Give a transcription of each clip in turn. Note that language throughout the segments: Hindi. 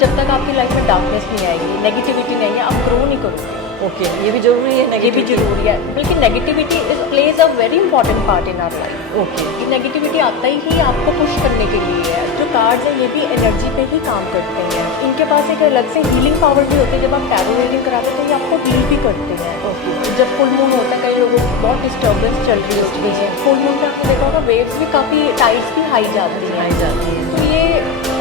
जब तक आपकी लाइफ में डार्कनेस नहीं आएगी, नेगेटिविटी नहीं है, आप ग्रो नहीं करोगे। ओके, ये भी जरूरी है, ये भी नेगेटिविटी। जरूरी है, बल्कि negativity plays a very important part in our life. Okay, ये नेगेटिविटी आता ही आपको पुश करने के लिए है। जो कार्ड्स हैं ये भी एनर्जी पे ही काम करते हैं। इनके पास एक अलग से हीलिंग पावर भी होती है। जब आप टैरो रीडिंग कराते हैं तो ये आपको हील भी करते हैं। ओके। जब फुल मून होता है, कई लोगों को बहुत डिस्टर्बेंस चल रही होती है, फुल मून में आपने देखा होगा वेव्स भी काफ़ी, टाइड्स भी हाई जाती हैं। तो ये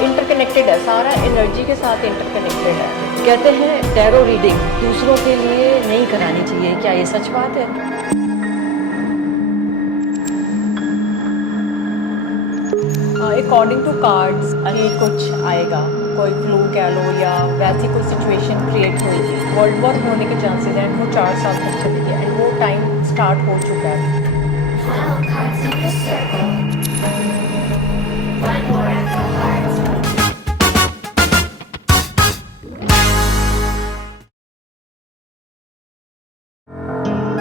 इंटरकनेक्टेड है, सारा एनर्जी के साथ इंटरकनेक्टेड है। कहते हैं टैरो रीडिंग दूसरों के लिए नहीं करानी चाहिए, क्या ये सच बात है? अकॉर्डिंग टू कार्ड्स ये कुछ आएगा, कोई फ्लू कह लो या वैसी कोई सिचुएशन क्रिएट होगी, वर्ल्ड वॉर होने के चांसेस हैं। वो 4 साल तक चलेगी एंड वो टाइम स्टार्ट हो चुका है। Final cards in the circle. One more of the heart.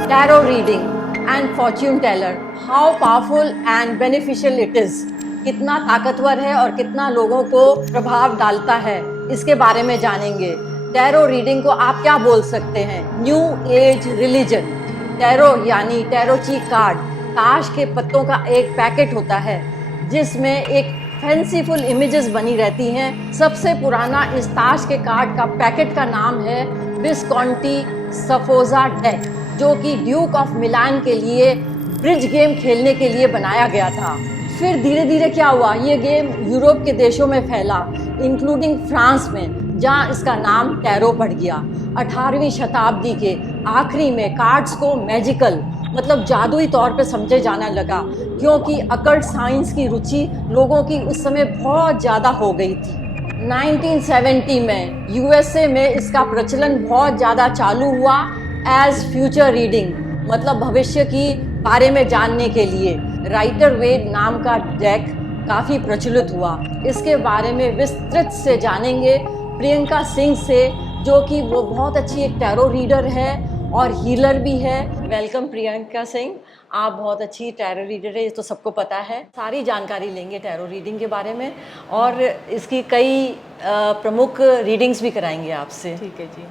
Tarot reading and fortune teller, how powerful and beneficial it is. कितना ताकतवर है और कितना लोगों को प्रभाव डालता है, इसके बारे में जानेंगे। टैरो रीडिंग को आप क्या बोल सकते हैं? New age religion. टैरो यानी टैरोची कार्ड, ताश के पत्तों का एक पैकेट होता है जिसमें एक फैंसीफुल इमेजेस बनी रहती हैं। सबसे पुराना इस ताश के कार्ड का पैकेट का नाम है विस्कॉन्टी सफोजा डेक, जो कि ड्यूक ऑफ मिलान के लिए ब्रिज गेम खेलने के लिए बनाया गया था। फिर धीरे धीरे क्या हुआ, ये गेम यूरोप के देशों में फैला, इंक्लूडिंग फ्रांस में, जहाँ इसका नाम टैरो पड़ गया। 18वीं शताब्दी के आखिरी में कार्ड्स को मैजिकल, मतलब जादुई तौर पे समझे जाने लगा, क्योंकि अकल्ट साइंस की रुचि लोगों की उस समय बहुत ज़्यादा हो गई थी। 1970 में यूएसए में इसका प्रचलन बहुत ज़्यादा चालू हुआ एज फ्यूचर रीडिंग, मतलब भविष्य की बारे में जानने के लिए। राइटर वेड नाम का डेक काफ़ी प्रचलित हुआ। इसके बारे में विस्तृत से जानेंगे प्रियंका सिंह से, जो कि वो बहुत अच्छी एक टैरो रीडर है और हीलर भी है। वेलकम प्रियंका सिंह, आप बहुत अच्छी टैरो रीडर है, ये तो सबको पता है। सारी जानकारी लेंगे टैरो रीडिंग के बारे में और इसकी कई प्रमुख रीडिंग्स भी कराएंगे आपसे। ठीक है जी,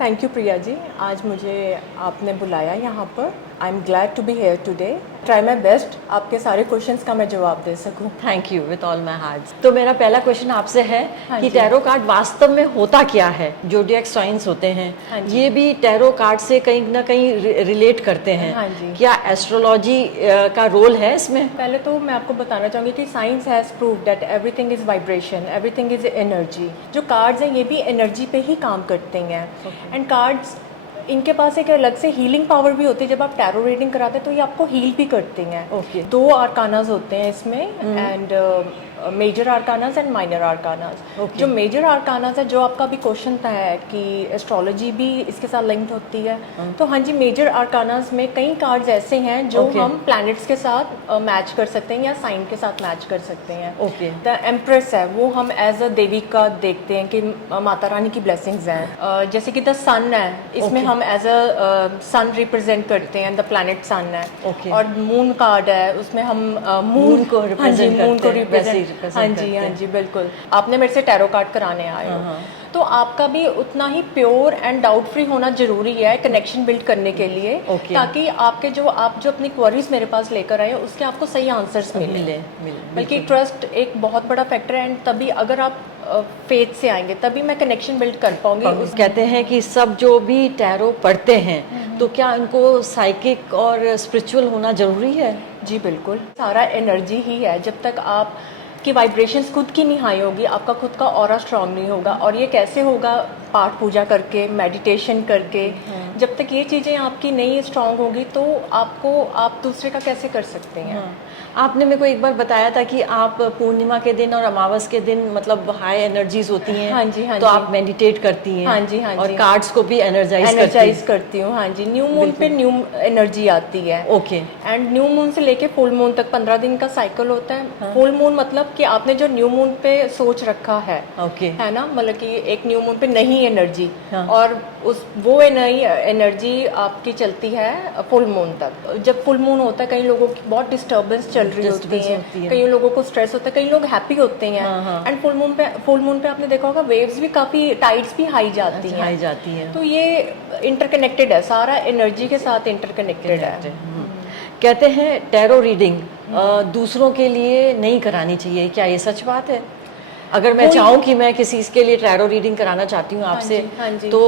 थैंक यू प्रिया जी, आज मुझे आपने बुलाया यहाँ पर। I am glad to be here today. Try my best आपके सारे क्वेश्चंस का मैं जवाब दे सकूँ। Thank you with all my heart. तो मेरा पहला क्वेश्चन आपसे है हाँ कि जी। टैरो कार्ड वास्तव में होता क्या है? जोडिएक साइंस होते हैं, हाँ जी। ये भी टैरो कार्ड से कहीं ना कहीं रिलेट करते हैं। हाँ जी। क्या एस्ट्रोलॉजी का रोल है इसमें? पहले तो मैं आपको बताना चाहूँगी कि science has prove that everything is vibration, everything is energy. जो कार्ड्स हैं ये भी एनर्जी पे ही काम करते हैं। एंड कार्ड्स, इनके पास एक अलग से हीलिंग पावर भी होती है। जब आप टैरो रीडिंग कराते हैं तो ये आपको हील भी करते हैं। ओके। 2 आर्कानाज होते हैं इसमें, and major arcanas and minor arcanas. Okay. जो मेजर आर्कानाज है, जो आपका भी क्वेश्चन था है कि एस्ट्रोलॉजी भी इसके साथ लिंक्ड होती है, तो हाँ जी, मेजर आर्कानाज में कई कार्ड्स ऐसे हैं जो ओके। हम प्लैनेट्स के साथ मैच कर सकते हैं या साइन के साथ मैच कर सकते हैं। ओके। द एम्प्रेस है, वो हम एज अ देवी का देखते हैं कि माता रानी की ब्लेसिंग्स हैं। जैसे कि द सन है, इसमें ओके। हम एज अ सन रिप्रेजेंट करते हैं, द प्लैनेट सन है। ओके। और मून कार्ड है, उसमें हम मून को हाँ जी, represent मून करते को हैं, वैसे ही रिप्रेजेंट। represent हाँ जी, करते हाँ हैं। जी, बिल्कुल। आपने मेरे से टैरो कार्ड कराने आए हो, हाँ। तो आपका भी उतना ही प्योर एंड डाउट फ्री होना जरूरी है कनेक्शन बिल्ड करने के लिए, ओके। ताकि आपके जो अपनी क्वेरीज मेरे पास लेकर आए उसके आपको सही आंसर्स मिले। बल्कि ट्रस्ट एक बहुत बड़ा फैक्टर है, एंड तभी अगर आप फेथ से आएंगे तभी मैं कनेक्शन बिल्ड कर पाऊंगी। कहते हैं कि सब जो भी टैरो पढ़ते हैं, तो क्या इनको साइकिक और स्पिरिचुअल होना जरूरी है? जी बिल्कुल, सारा एनर्जी ही है। जब तक आप की वाइब्रेशंस खुद की नहीं हाई होगी, आपका खुद का ऑरा स्ट्रांग नहीं होगा। और ये कैसे होगा? पाठ पूजा करके, मेडिटेशन करके। जब तक ये चीज़ें आपकी नहीं स्ट्रांग होगी तो आप दूसरे का कैसे कर सकते हैं? आपने मेरे को एक बार बताया था कि आप पूर्णिमा के दिन और अमावस के दिन, मतलब हाई एनर्जीज होती हैं, हाँ जी, हाँ तो जी। आप मेडिटेट करती हैं। हाँ जी, हाँ और जी। कार्ड्स को भी एनर्जाइज करती हूँ। हाँ जी, न्यू मून पे न्यू एनर्जी आती है। ओके। एंड न्यू मून से लेके फुल मून तक 15 दिन का साइकिल होता है। फुल मून मतलब कि आपने जो न्यू मून पे सोच रखा है, ओके। है ना, मतलब कि एक न्यू मून पे नहीं नई एनर्जी, हाँ। और वो नई एनर्जी आपकी चलती है फुल मून तक। जब फुल मून होता है कई लोगों की बहुत डिस्टर्बेंस चल रही होती Disturbance होती है, है। कई लोगों को स्ट्रेस होता है, कई लोग हैप्पी होते हैं। हाँ, हाँ। एंड फुल मून पे आपने देखा होगा वेव्स भी काफी, टाइड्स भी हाई जाती हैं। हाई जाती है। तो ये इंटरकनेक्टेड है, सारा एनर्जी के साथ इंटरकनेक्टेड है। कहते हैं टैरो रीडिंग दूसरों के लिए नहीं करानी चाहिए, क्या ये सच बात है? अगर मैं कोई- चाहूँ कि मैं किसी के लिए टैरो रीडिंग कराना चाहती हूँ आपसे, हाँ जी। तो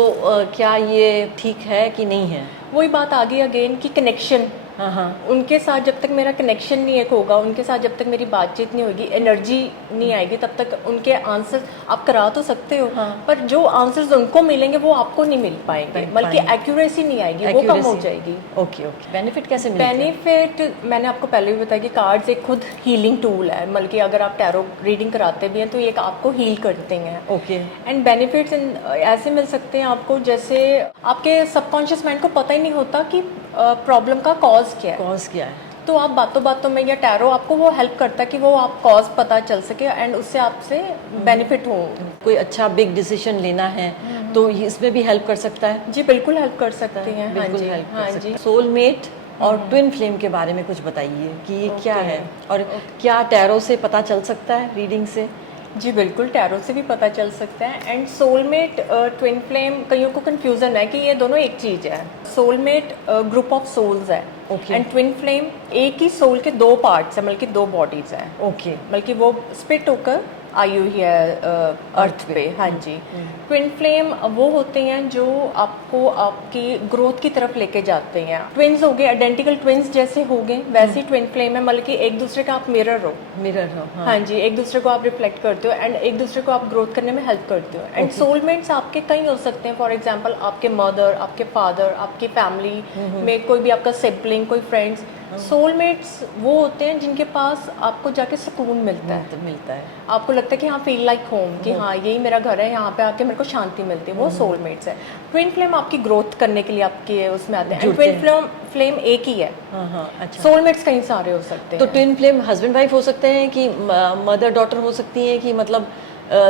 क्या ये ठीक है कि नहीं है? वही बात आ गई अगेन कि कनेक्शन, हाँ हाँ। उनके साथ जब तक मेरा कनेक्शन नहीं एक होगा, उनके साथ जब तक मेरी बातचीत नहीं होगी, एनर्जी नहीं आएगी, तब तक उनके आंसर्स आप करा तो सकते हो, हाँ। पर जो आंसर्स उनको मिलेंगे वो आपको नहीं मिल पाएंगे, मिल बल्कि पाएंगे। एक्यूरेसी नहीं आएगी, वो कम हो Accuracy। जाएगी। Okay okay. बेनिफिट कैसे मिलते हैं? बेनिफिट मैंने आपको पहले भी बताया कि कार्ड्स एक खुद हीलिंग टूल है, बल्कि अगर आप टैरो रीडिंग कराते भी हैं तो ये एक आपको हील करते हैं। ओके। एंड बेनिफिट्स ऐसे मिल सकते हैं आपको, जैसे आपके सबकॉन्शियस माइंड को पता ही नहीं होता कि प्रॉब्लम का कॉज क्या है, कॉज क्या है? तो आप बातों बातों में, या टैरो आपको वो हेल्प करता है कि वो आप कॉज पता चल सके एंड उससे आपसे बेनिफिट हो। कोई अच्छा बिग डिसीजन लेना है तो इसमें भी हेल्प कर सकता है? जी बिल्कुल हेल्प कर सकते हैं। हाँ बिल्कुल जी, हेल्प हाँ कर सकता जी। है। सोलमेट और ट्विन फ्लेम के बारे में कुछ बताइए कि ये क्या है, और क्या टैरो से पता चल सकता है, रीडिंग से? जी बिल्कुल, टैरो से भी पता चल सकता है। एंड सोलमेट, ट्विन फ्लेम, कईयों को कंफ्यूजन है कि ये दोनों एक चीज है। सोलमेट ग्रुप ऑफ सोल्स है, Okay। एंड ट्विन फ्लेम एक ही सोल के दो पार्ट्स है, बल्कि दो बॉडीज है, ओके। बल्कि वो स्प्लिट होकर आई हुई है अर्थ पे। हाँ जी। ट्विन फ्लेम वो होते हैं जो आपको आपकी ग्रोथ की तरफ लेके जाते हैं। ट्विन्स हो गए, आइडेंटिकल ट्विन्स जैसे हो गए, वैसे ही ट्विन फ्लेम है, बल्कि एक दूसरे का आप मिरर हो। मिरर हो। हाँ। हाँ जी, एक दूसरे को आप रिफ्लेक्ट करते हो एंड एक दूसरे को आप ग्रोथ करने में हेल्प करते हो। एंड सोलमेट्स आपके कई हो सकते हैं, फॉर एग्जांपल आपके मदर, आपके फादर, आपकी फैमिली में कोई भी आपका सिबलिंग, कोई फ्रेंड्स। सोलमेट्स वो होते हैं जिनके पास आपको जाके सुकून मिलता है, मिलता है। आपको लगता है कि हाँ फील लाइक होम, कि हाँ यही मेरा घर है, यहाँ पे आके मेरे को शांति मिलती है, वो सोलमेट्स है। ट्विन फ्लेम आपकी ग्रोथ करने के लिए आपके उसमें आते हैं। जुड़ते ट्विन फ्लेम एक ही है, हाँ हाँ। अच्छा। सोलमेट्स कई सारे हो सकते तो हैं। ट्विन फ्लेम हस्बैंड वाइफ हो सकते हैं कि मदर डॉटर हो सकती है, कि मतलब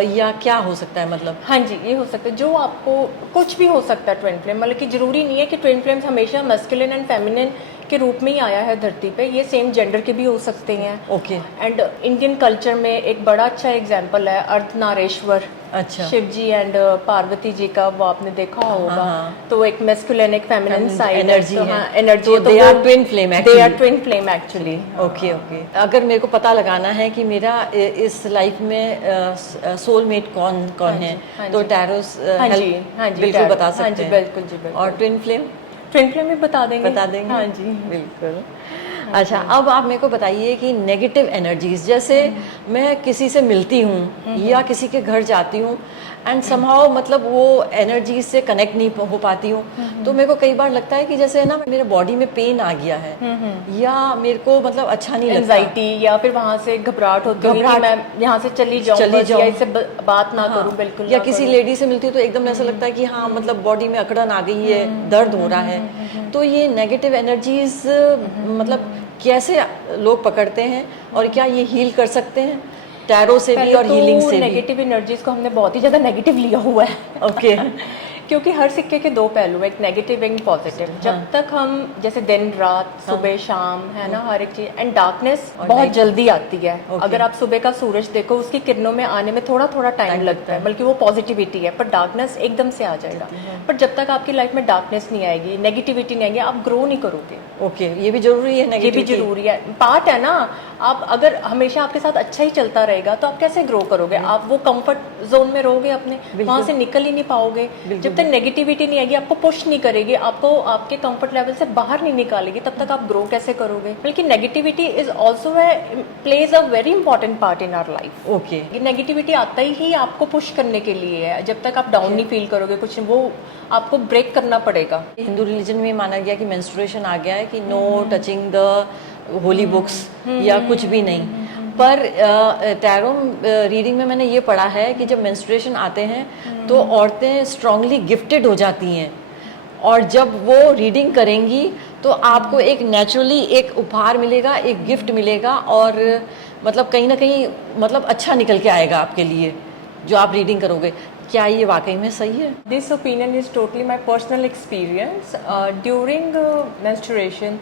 या क्या हो सकता है मतलब? हाँ जी, ये हो सकता है, जो आपको कुछ भी हो सकता है ट्विन फ्लेम, मतलब कि जरूरी नहीं है कि ट्विन फ्लेम्स हमेशा मस्कुलिन एंड फेमिनिन के रूप में ही आया है धरती पे, ये सेम जेंडर के भी हो सकते हैं। ओके। एंड इंडियन कल्चर में एक बड़ा अच्छा एग्जांपल है अर्धनारीश्वर, अच्छा। शिव जी एंड पार्वती जी का, वो आपने देखा होगा। हाँ। तो एक मैस्कुलिन एक फेमिनिन साइड एनर्जी है। हाँ, एनर्जी, तो they are twin flame they actually। Are twin flame actually. Okay okay. अगर मेरे को पता लगाना है कि मेरा इस लाइफ में सोलमेट कौन कौन है, हाँ तो जी। टैरो हाँ जी, हाँ जी, बिल्कुल टैरो। बता हाँ सकते जी, हैं। बिल्कुल जी, बिल्कुल। और ट्विन फ्लेम? ट्विन फ्लेम भी बता देंगे। बता देंगे। हाँ जी। बिल्कुल। अच्छा, अब आप मेरे को बताइए कि नेगेटिव एनर्जीज, जैसे मैं किसी से मिलती हूँ या किसी के घर जाती हूँ एंड समहाउ मतलब वो एनर्जी से कनेक्ट नहीं हो पाती हूँ, तो मेरे को कई बार लगता है कि जैसे ना मेरे बॉडी में पेन आ गया है, या मेरे को मतलब अच्छा नहीं लगता, एंजाइटी, या फिर वहां से घबराहट होती है कि घबराहट, मैं यहाँ से चली जाऊँ बस, या इससे बात ना करूँ, बिल्कुल या ना किसी करूँ। लेडी से मिलती हूँ तो एकदम ऐसा लगता है कि हाँ मतलब बॉडी में अकड़न आ गई है, दर्द हो रहा है। तो ये नेगेटिव एनर्जीज मतलब कैसे लोग पकड़ते हैं, और क्या ये हील कर सकते हैं टैरो से भी और हीलिंग से भी? नेगेटिव एनर्जीज को हमने बहुत ही ज्यादा नेगेटिव लिया हुआ है। ओके। क्योंकि हर सिक्के के दो पहलू हैं, एक नेगेटिव एक पॉजिटिव। जब तक हम जैसे दिन रात सुबह शाम है ना, हर एक चीज, एंड डार्कनेस बहुत जल्दी आती है। अगर आप सुबह का सूरज देखो, उसकी किरणों में आने में थोड़ा थोड़ा टाइम लगता है, बल्कि वो पॉजिटिविटी है, पर डार्कनेस एकदम से आ जाएगा। पर जब तक आपकी लाइफ में डार्कनेस नहीं आएगी, नेगेटिविटी नहीं आएगी, आप ग्रो नहीं करोगे। ओके, ये भी जरूरी है, ये भी नेगेटिविटी जरूरी है, पार्ट है ना। आप अगर हमेशा आपके साथ अच्छा ही चलता रहेगा तो आप कैसे ग्रो करोगे? आप वो कंफर्ट जोन में रहोगे अपने, वहां से निकल ही नहीं पाओगे। जब तक नेगेटिविटी नहीं आएगी, आपको पुश नहीं करेगी, आपको आपके कंफर्ट लेवल से बाहर नहीं निकालेगी, तब तक आप ग्रो कैसे करोगे? बल्कि negativity is also plays a very important part in our life. Okay. Negativity आता ही आपको पुश करने के लिए है। जब तक आप डाउन नहीं फील करोगे, कुछ वो आपको ब्रेक करना पड़ेगा। हिंदू रिलीजन में माना गया कि मेंस्ट्रुएशन आ गया है कि no touching the holy books या कुछ भी नहीं, पर टैरो रीडिंग में मैंने ये पढ़ा है कि जब मेंस्ट्रुएशन आते हैं तो औरतें स्ट्रांगली गिफ्टेड हो जाती हैं, और जब वो रीडिंग करेंगी तो आपको एक नेचुरली एक उपहार मिलेगा, एक गिफ्ट मिलेगा, और मतलब कहीं ना कहीं मतलब अच्छा निकल के आएगा आपके लिए जो आप रीडिंग करोगे। क्या ये वाकई में सही है? This opinion is totally my personal experience. During menstruation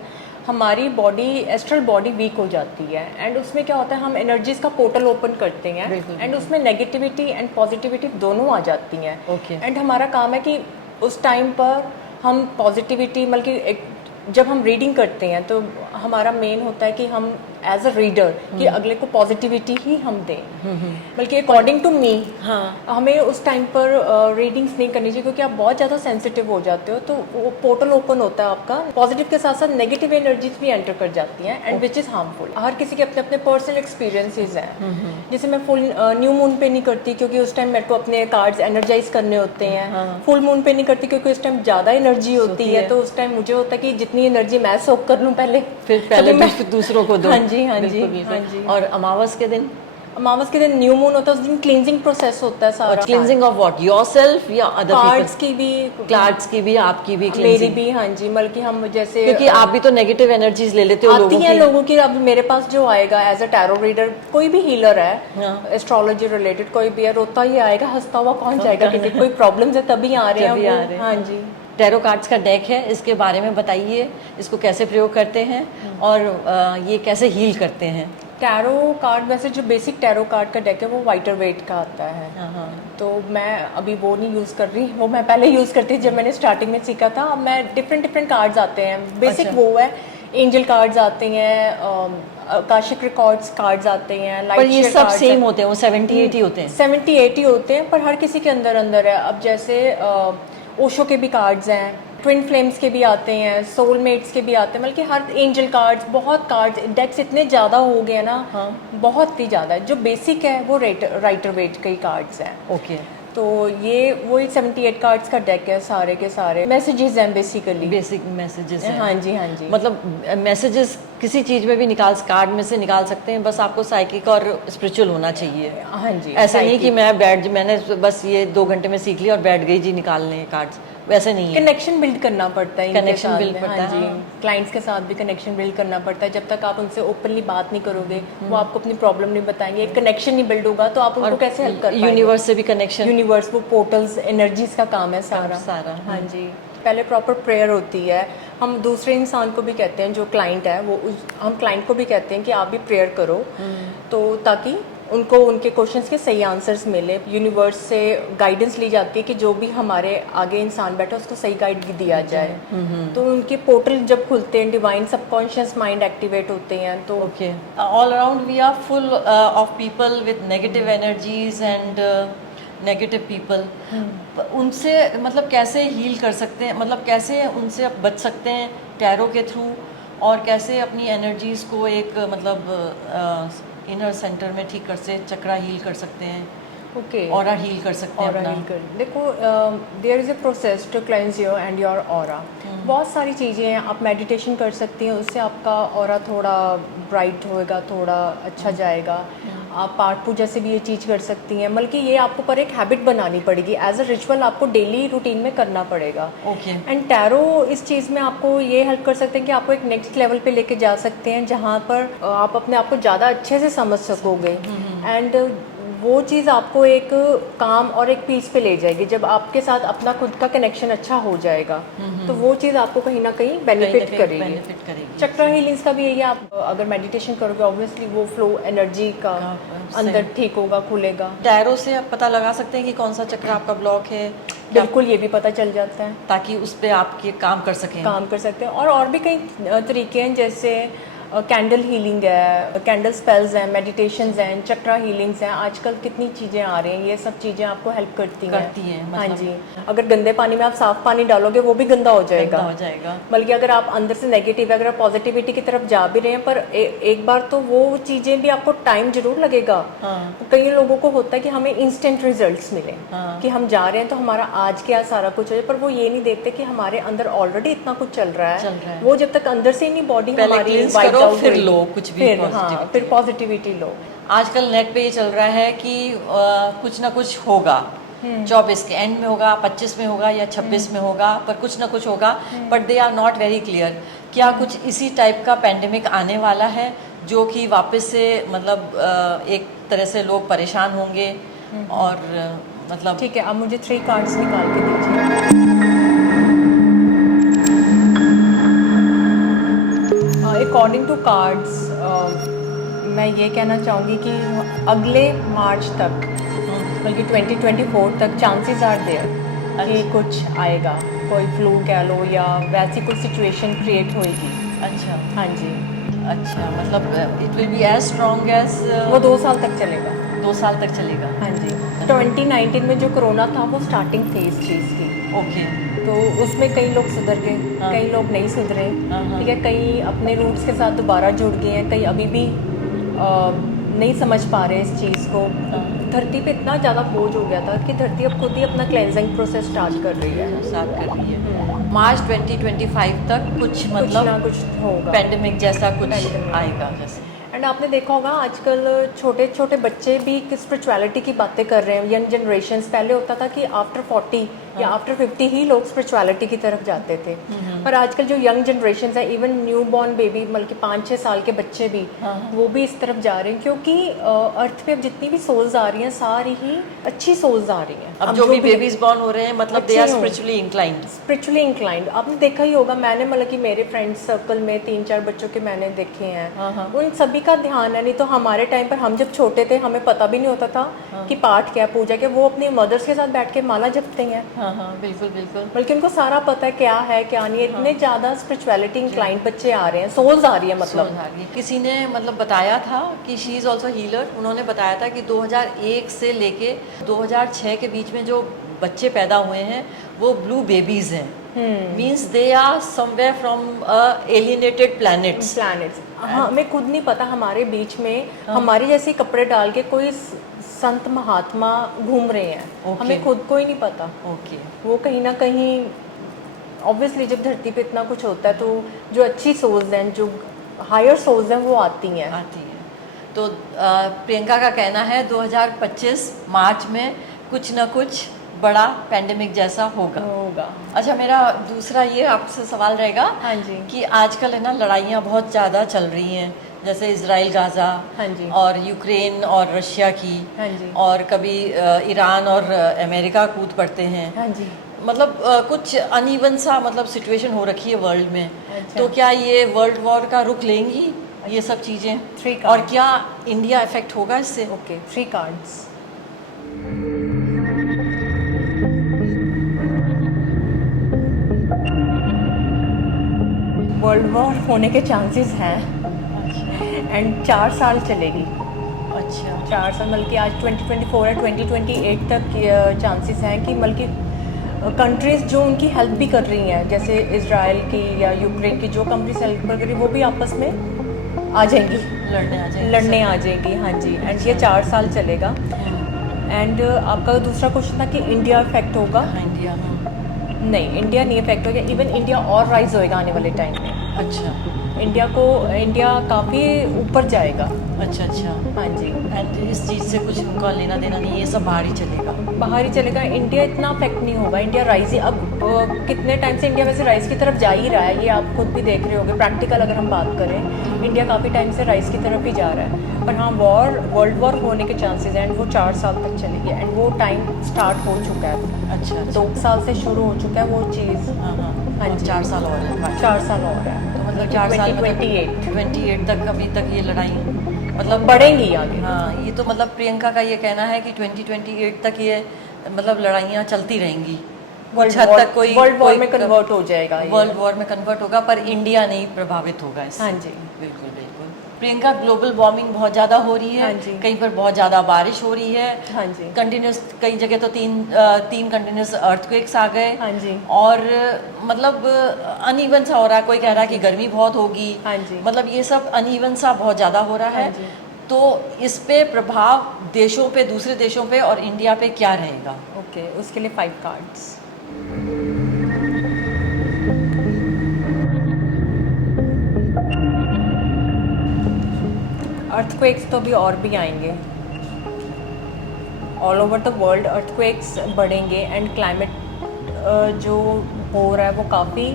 हमारी बॉडी एस्ट्रल बॉडी वीक हो जाती है एंड उसमें क्या होता है हम एनर्जीज का पोर्टल ओपन करते हैं एंड उसमें नेगेटिविटी एंड पॉजिटिविटी दोनों आ जाती हैं एंड हमारा काम है कि उस टाइम पर हम पॉजिटिविटी बल्कि जब हम रीडिंग करते हैं तो हमारा मेन होता है कि हम एज अ रीडर कि अगले को पॉजिटिविटी ही हम दें बल्कि अकॉर्डिंग टू मी हमें उस टाइम पर रीडिंग्स नहीं करनी चाहिए क्योंकि आप बहुत ज़्यादा सेंसिटिव हो जाते हो तो वो पोर्टल ओपन होता है आपका पॉजिटिव के साथ साथ नेगेटिव एनर्जीज भी एंटर कर जाती हैं एंड विच इज़ हार्मफुल हर किसी के अपने अपने पर्सनल एक्सपीरियंसेस हैं जैसे मैं फुल न्यू मून पे नहीं करती क्योंकि उस टाइम मेरे को अपने कार्ड्स एनर्जाइज करने होते हैं फुल मून पे नहीं करती क्योंकि उस टाइम ज़्यादा एनर्जी होती है तो उस टाइम मुझे होता है कि जितनी एनर्जी मैं सोक कर लूँ पहले फिर दूसरों को दो। हाँ जी बिल्कुल। हाँ जी। और अमावस के दिन? अमावस के दिन न्यू मून होता है उस दिन क्लींजिंग प्रोसेस होता है सारा क्लींजिंग ऑफ व्हाट, योरसेल्फ या अदर कार्ड्स की भी कार्ड्स की भी, आपकी भी मेरी cleansing? भी हाँ जी बल्कि हम जैसे क्योंकि आप भी तो नेगेटिव एनर्जीज ले लेते हो आती लोगों हैं की। लोगों की अब मेरे पास जो आएगा एज अ टैरो रीडर कोई भी हीलर है एस्ट्रोलॉजी रिलेटेड कोई भी है रोता ही आएगा हंसता हुआ कौन जाएगा क्योंकि कोई प्रॉब्लम्स है तभी आ रहे तभी आ हैं रहे हैं। हाँ जी टैरो कार्ड्स का डेक है, इसके बारे में बताइए, इसको कैसे प्रयोग करते हैं और ये कैसे हील करते हैं? टैरो कार्ड वैसे जो बेसिक टैरो कार्ड का डेक है वो वाइटर वेट का आता है तो मैं अभी वो नहीं यूज़ कर रही वो मैं पहले यूज़ करती थी जब मैंने स्टार्टिंग में सीखा था अब मैं डिफरेंट कार्ड्स आते हैं बेसिक अच्छा। वो है एंजल कार्ड्स आते हैं आकाशिक रिकॉर्ड्स कार्ड्स आते हैं पर ये सब सेम होते हैं, वो 70-80 होते हैं? 70-80 होते हैं पर हर किसी के अंदर अंदर है अब जैसे ओशो के भी कार्ड्स हैं ट्विन फ्लेम्स के भी आते हैं सोलमेट्स के भी आते हैं बल्कि हर एंजल कार्ड्स बहुत कार्ड्स डेक्स इतने ज़्यादा हो गए ना बहुत ही ज़्यादा जो बेसिक है वो राइटर वेट के कार्ड्स हैं ओके तो ये वो 78 कार्ड्स का डेक है सारे के सारे मैसेजेस हैं बेसिकली बेसिक मैसेजेस हैं। हाँ जी हाँ जी मतलब मैसेजेस किसी चीज में भी कार्ड में से निकाल सकते हैं, बस आपको साइकिक और स्पिरिचुअल होना चाहिए। हाँ जी ऐसा नहीं कि मैंने बस ये 2 घंटे में सीख लिया और बैठ गई जी निकालने कार्ड्स, वैसे नहीं है। कनेक्शन बिल्ड करना पड़ता है Connection build हाँ पड़ता है, जी हाँ। क्लाइंट्स के साथ भी कनेक्शन बिल्ड करना पड़ता है जब तक आप उनसे ओपनली बात नहीं करोगे वो आपको अपनी प्रॉब्लम नहीं बताएंगे एक कनेक्शन नहीं बिल्ड होगा तो आप उनको कैसे हेल्प कर पाएंगे यूनिवर्स से भी कनेक्शन, यूनिवर्स वो पोर्टल्स एनर्जीज का काम है सारा हाँ जी पहले प्रॉपर प्रेयर होती है हम दूसरे इंसान को भी कहते हैं जो क्लाइंट है हम क्लाइंट को भी कहते हैं कि आप भी प्रेयर करो तो ताकि उनको उनके क्वेश्चंस के सही आंसर्स मिले यूनिवर्स से गाइडेंस ली जाती है कि जो भी हमारे आगे इंसान बैठा उसको सही गाइड दिया जाए तो उनके पोर्टल जब खुलते हैं डिवाइन सबकॉन्शियस माइंड एक्टिवेट होते हैं तो okay all around we are full of people with negative energies and negative people, उनसे मतलब कैसे हील कर सकते हैं, मतलब कैसे उनसे आप बच सकते हैं टैरो के थ्रू और कैसे अपनी एनर्जीज को एक मतलब इनर सेंटर में ठीक कर से चक्रा हील कर सकते हैं ओके ऑरा हील कर सकते हैं अपना? देखो there is a process to cleanse your and your aura बहुत सारी चीज़ें हैं आप मेडिटेशन कर सकती हैं उससे आपका ऑरा थोड़ा ब्राइट होएगा थोड़ा अच्छा जाएगा आप पाठ पूजा से भी ये चीज़ कर सकती हैं बल्कि ये आपको पर एक हैबिट बनानी पड़ेगी एज अ रिचुअल आपको डेली रूटीन में करना पड़ेगा ओके एंड टैरो इस चीज़ में आपको ये हेल्प कर सकते हैं कि आपको एक नेक्स्ट लेवल पे लेके जा सकते हैं जहाँ पर आप अपने आप को ज़्यादा अच्छे से समझ सकोगे एंड वो चीज़ आपको एक काम और एक पीस पे ले जाएगी जब आपके साथ अपना खुद का कनेक्शन अच्छा हो जाएगा तो वो चीज़ आपको कहीं ना कहीं बेनिफिट करेगी चक्रा हीलिंग्स का भी यही आप अगर मेडिटेशन करोगे ऑब्वियसली वो फ्लो एनर्जी का अंदर ठीक होगा खुलेगा टैरो से आप पता लगा सकते हैं कि कौन सा चक्र आपका ब्लॉक है? बिल्कुल ये भी पता चल जाता है ताकि उस पर आपके काम कर सकें। काम कर सकते हैं और भी कई तरीके हैं जैसे कैंडल हीलिंग है कैंडल स्पेल्स हैं मेडिटेशंस हैं चक्रा हीलिंग्स हैं आजकल कितनी चीज़ें आ रही हैं ये सब चीज़ें आपको हेल्प करती हैं मतलब हाँ जी अगर गंदे पानी में आप साफ पानी डालोगे वो भी गंदा हो जाएगा बल्कि अगर आप अंदर से नेगेटिव अगर आप पॉजिटिविटी की तरफ जा भी रहे हैं पर एक बार तो वो चीज़ें भी आपको टाइम जरूर लगेगा कई लोगों को होता है कि हमें इंस्टेंट रिजल्ट्स मिले कि हम जा रहे हैं तो हमारा आज क्या सारा कुछ हो जाए पर वो ये नहीं देखते कि हमारे अंदर ऑलरेडी इतना कुछ चल रहा है वो जब तक अंदर से नहीं बॉडी हमारी फिर लो कुछ भी फिर पॉजिटिविटी लो। आजकल नेट पे ये चल रहा है कि कुछ ना कुछ होगा 24 के एंड में होगा 25 में होगा या 26 में होगा पर कुछ ना कुछ होगा but they are not very clear. क्या कुछ इसी टाइप का पेंडेमिक आने वाला है जो कि वापस से मतलब एक तरह से लोग परेशान होंगे और मतलब ठीक है, अब मुझे 3 कार्ड्स निकाल के दीजिए। अकॉर्डिंग टू कार्ड्स मैं ये कहना चाहूँगी कि अगले मार्च तक, बल्कि 2024 तक चांसेस आर देयर कि कुछ आएगा, कोई फ्लू कह लो या वैसी कुछ सिचुएशन क्रिएट होएगी। अच्छा हाँ जी, अच्छा, मतलब it will be as strong as वो 2 साल तक चलेगा। 2 साल तक चलेगा। हाँ जी, 2019 में जो कोरोना था वो स्टार्टिंग थी इस चीज़ की, ओके। तो उसमें कई लोग सुधर गए, हाँ। कई लोग नहीं सुधरे। हाँ, हाँ। ठीक है, कई अपने रूट्स के साथ दोबारा जुड़ गए हैं, कई अभी भी नहीं समझ पा रहे इस चीज़ को। धरती पे इतना ज़्यादा बोझ हो गया था कि धरती अब खुद ही अपना क्लेंजिंग प्रोसेस स्टार्ट कर रही है। साथ कर रही है। मार्च 2025 तक कुछ कुछ ना मतलब कुछ होगा। पेंडेमिक जैसा कुछ Pandemic। आएगा जैसे। एंड आपने देखा होगा आजकल छोटे छोटे बच्चे भी स्पिरिचुअलिटी की बातें कर रहे हैं, यंग जनरेशन। पहले होता था कि आफ्टर 40 या आफ्टर 50 ही लोग स्पिरिचुअलिटी की तरफ जाते थे, पर आजकल जो यंग जनरेशन है, इवन न्यू बॉर्न बेबी, बल्कि 5-6 साल के बच्चे भी, वो भी इस तरफ जा रहे हैं, क्योंकि अर्थ पे अब जितनी भी सोल्स आ रही हैं सारी ही अच्छी सोल्स आ रही हैं। अब जो भी बेबीज बॉर्न हो रहे हैं मतलब दे आर अच्छे हों। Spiritually inclined. स्पिरिचुअली इंक्लाइंड आपने देखा ही होगा, मैंने मतलब कि मेरे फ्रेंड सर्कल में 3-4 बच्चों के मैंने देखे हैं, उन सभी का ध्यान है। नहीं तो हमारे टाइम पर हम जब छोटे थे हमें पता भी नहीं होता था कि पाठ क्या, पूजा क्या। वो अपनी मदर्स के साथ बैठ के माला जपते हैं, हाँ हाँ, बिल्कुल बिल्कुल। बल्कि उनको सारा पता है क्या है क्या नहीं है। इतने ज़्यादा स्पिरिचुअलिटी इंक्लाइंड बच्चे आ रहे हैं, सोल्स आ रही है मतलब। समझ आ गई। किसी ने मतलब बताया था कि शी इज़ ऑल्सो हीलर। उन्होंने बताया था कि 2001 से लेके 2006 के बीच में जो बच्चे पैदा हुए हैं वो ब्लू बेबीज हैं। Means they are somewhere from alienated planets. हाँ, हमें खुद नहीं पता हमारे बीच में हमारे जैसे कपड़े डाल के कोई संत महात्मा घूम रहे हैं। Okay. हमें खुद को ही नहीं पता। ओके। वो कहीं ना कहीं ऑब्वियसली जब धरती पे इतना कुछ होता है तो जो अच्छी सोल्स हैं, जो हायर सोल्स हैं, वो आती हैं। आती है। तो प्रियंका का कहना है 2025 मार्च में कुछ ना कुछ बड़ा पैंडेमिक जैसा होगा। अच्छा, मेरा दूसरा ये आपसे सवाल रहेगा हाँ जी। कि आजकल है ना लड़ाइयाँ बहुत ज़्यादा चल रही हैं, जैसे इजराइल गाज़ा हाँ जी। और यूक्रेन और रशिया की। हाँ जी। और कभी ईरान और अमेरिका कूद पड़ते हैं। हाँ जी। मतलब कुछ अनइवन सा मतलब सिचुएशन हो रखी है वर्ल्ड में। अच्छा। तो क्या ये वर्ल्ड वॉर का रुख लेंगी ये सब चीज़ें? 3 और कार्ड्स। क्या इंडिया इफेक्ट होगा इससे? Okay, 3 cards. वर्ल्ड वॉर होने के चांसेस हैं एंड 4 साल चलेगी। अच्छा 4 साल बल्कि आज 2024 है, 2028 तक चांसेस हैं कि बल्कि कंट्रीज़ जो उनकी हेल्प भी कर रही हैं, जैसे इसराइल की या यूक्रेन की जो कंट्रीज हेल्प कर रही, वो भी आपस में आ जाएंगी, लड़ने आ जाएंगी। हाँ जी। एंड ये 4 साल चलेगा। एंड आपका दूसरा क्वेश्चन था कि इंडिया इफेक्ट होगा। हाँ, इंडिया में। नहीं, इंडिया नहीं इफेक्ट होगा। इवन इंडिया और राइज होएगा आने वाले टाइम में। अच्छा इंडिया काफ़ी ऊपर जाएगा। अच्छा अच्छा। हाँ जी। एंड इस चीज़ से कुछ उनका लेना देना नहीं, ये सब बाहर ही चलेगा। बाहर ही चलेगा। इंडिया इतना अफेक्ट नहीं होगा। इंडिया राइज ही अब कितने टाइम से इंडिया वैसे राइज की तरफ जा ही रहा है, ये आप खुद भी देख रहे होंगे। प्रैक्टिकल अगर हम बात करें, इंडिया काफ़ी टाइम से राइज की तरफ ही जा रहा है। पर हाँ, वर्ल्ड वॉर होने के चांसेस हैं एंड वो 4 साल तक चलेगी। एंड वो टाइम स्टार्ट हो चुका है। अच्छा 2 साल से शुरू हो चुका है वो चीज़। हाँ हाँ हाँ और जी। 4 साल और है। 4 साल और है, तो मतलब 4 साल 2028 तक अभी तक ये लड़ाई मतलब बढ़ेंगी आगे। हाँ, ये तो मतलब प्रियंका का ये कहना है कि 2028 तक ये मतलब लड़ाइयाँ चलती रहेंगी। कुछ हद तक कोई वर्ल्ड वॉर कोई में कन्वर्ट हो जाएगा ये। वर्ल्ड वॉर में कन्वर्ट होगा, पर इंडिया नहीं प्रभावित होगा इससे। हाँ जी। बिल्कुल बिल्कुल। प्रियंका, ग्लोबल वार्मिंग बहुत ज़्यादा हो रही है। हाँ जी। कहीं पर बहुत ज़्यादा बारिश हो रही है। हाँ जी। कंटिन्यूस कई जगह तो तीन कंटिन्यूस अर्थक्वेक्स आ गए। हाँ जी। और मतलब अनइवन सा हो रहा है। कोई कह रहा है कि गर्मी बहुत होगी। हाँ जी। मतलब ये सब अनइवन सा बहुत ज़्यादा हो रहा है। हाँ जी। तो इस पे प्रभाव देशों पे, दूसरे देशों पे और इंडिया पे क्या रहेगा? ओके, उसके लिए 5 कार्ड्स। अर्थक्वेक्स तो अभी और भी आएंगे। All over the world earthquakes बढ़ेंगे एंड क्लाइमेट जो हो रहा है वो काफ़ी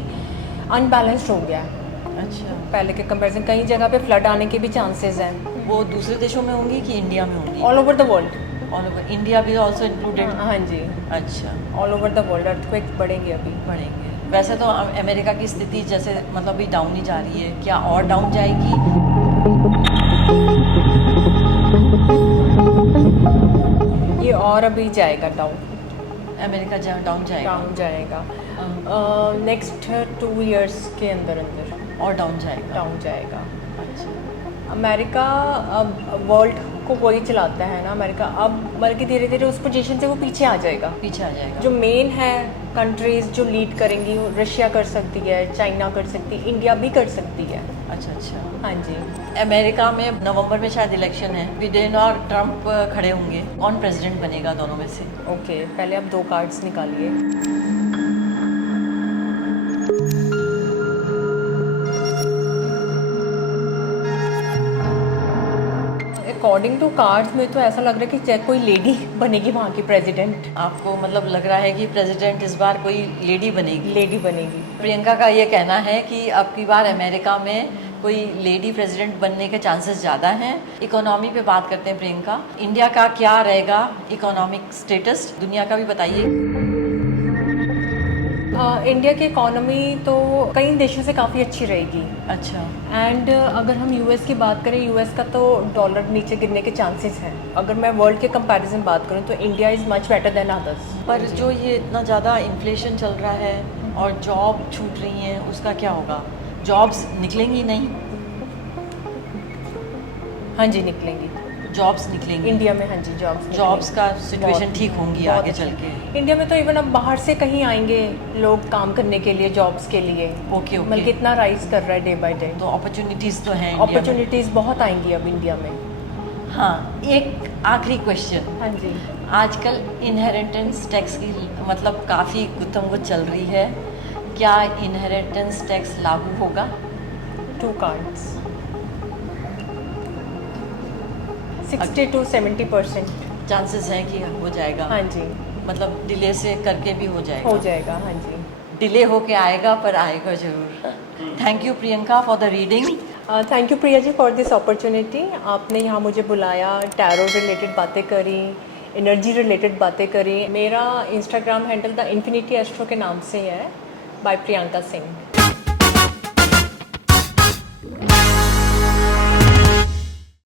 अनबैलेंस्ड हो गया है अच्छा, पहले के कंपैरिजन। कई जगह पे फ्लड आने के भी चांसेस हैं। वो दूसरे देशों में होंगी कि इंडिया में होंगी? All over the world. All over India भी ऑल्सो इंक्लूडेड? हाँ जी, अच्छा, all over the world earthquake बढ़ेंगे अभी। बढ़ेंगे। वैसे तो अमेरिका की स्थिति जैसे मतलब अभी डाउन ही जा रही है, क्या और डाउन जाएगी? ये और अभी जाएगा डाउन, अमेरिका डाउन जाएगा? डाउन जाएगा नेक्स्ट 2 इयर्स के अंदर अंदर और डाउन जाएगा? डाउन जाएगा। अच्छा, अमेरिका अब वर्ल्ड को वही चलाता है ना, अमेरिका अब बल्कि धीरे धीरे उस पोजीशन से वो पीछे आ जाएगा। पीछे आ जाएगा। जो मेन है कंट्रीज जो लीड करेंगी, रशिया कर सकती है, चाइना कर सकती है, इंडिया भी कर सकती है। अच्छा अच्छा। हाँ जी। अमेरिका में नवंबर में शायद इलेक्शन है, बिडेन और ट्रंप खड़े होंगे, कौन प्रेसिडेंट बनेगा दोनों में से? ओके, पहले आप 2 कार्ड्स निकालिए। अकॉर्डिंग टू कार्ड्स में तो ऐसा लग रहा है कि चाहे कोई लेडी बनेगी वहाँ की प्रेसिडेंट। आपको मतलब लग रहा है कि प्रेसिडेंट इस बार कोई लेडी बनेगी? लेडी बनेगी। प्रियंका का ये कहना है कि अब की बार अमेरिका में कोई लेडी प्रेसिडेंट बनने के चांसेस ज़्यादा हैं। इकोनॉमी पे बात करते हैं प्रियंका, इंडिया का क्या रहेगा इकोनॉमिक स्टेटस, दुनिया का भी बताइए। इंडिया की इकोनॉमी तो कई देशों से काफ़ी अच्छी रहेगी। अच्छा, एंड अगर हम यूएस की बात करें, यूएस का तो डॉलर नीचे गिरने के चांसेस हैं। अगर मैं वर्ल्ड के कंपैरिजन बात करूं तो India is much better than others. पर जो ये इतना ज़्यादा इन्फ्लेशन चल रहा है और जॉब छूट रही हैं, उसका क्या होगा? जॉब्स निकलेंगी नहीं? हाँ जी, निकलेंगी। जॉब्स निकलेंगी इंडिया में, हाँ जी, जॉब्स जॉब्स का सिचुएशन ठीक होंगी आगे चल के? इंडिया में तो इवन अब बाहर से कहीं आएंगे लोग काम करने के लिए, जॉब्स के लिए। ओके बल्कि ओके, इतना राइज कर रहा है डे बाय डे, तो अपॉर्चुनिटीज़ तो हैं इंडिया में। अपॉर्चुनिटीज़ बहुत आएंगी अब इंडिया में। हाँ, एक आखिरी क्वेश्चन। हाँ जी। आजकल इनहेरिटेंस टैक्स की मतलब काफ़ी गुत्थम चल रही है, क्या इनहेरिटेंस टैक्स लागू होगा? 2 कार्ड्स 60 to 70%। चांसेस हैं कि हो जाएगा? हाँ जी, मतलब डिले से करके भी हो जाएगा? हो जाएगा। हाँ जी। डिले होके आएगा पर आएगा ज़रूर। Thank you Priyanka for the reading. Thank you Priya ji for this opportunity. आपने यहाँ मुझे बुलाया, टैरो रिलेटेड बातें करी, एनर्जी रिलेटेड बातें करी। मेरा Instagram handle the infinity astro के नाम से है, बाय प्रियंका सिंह।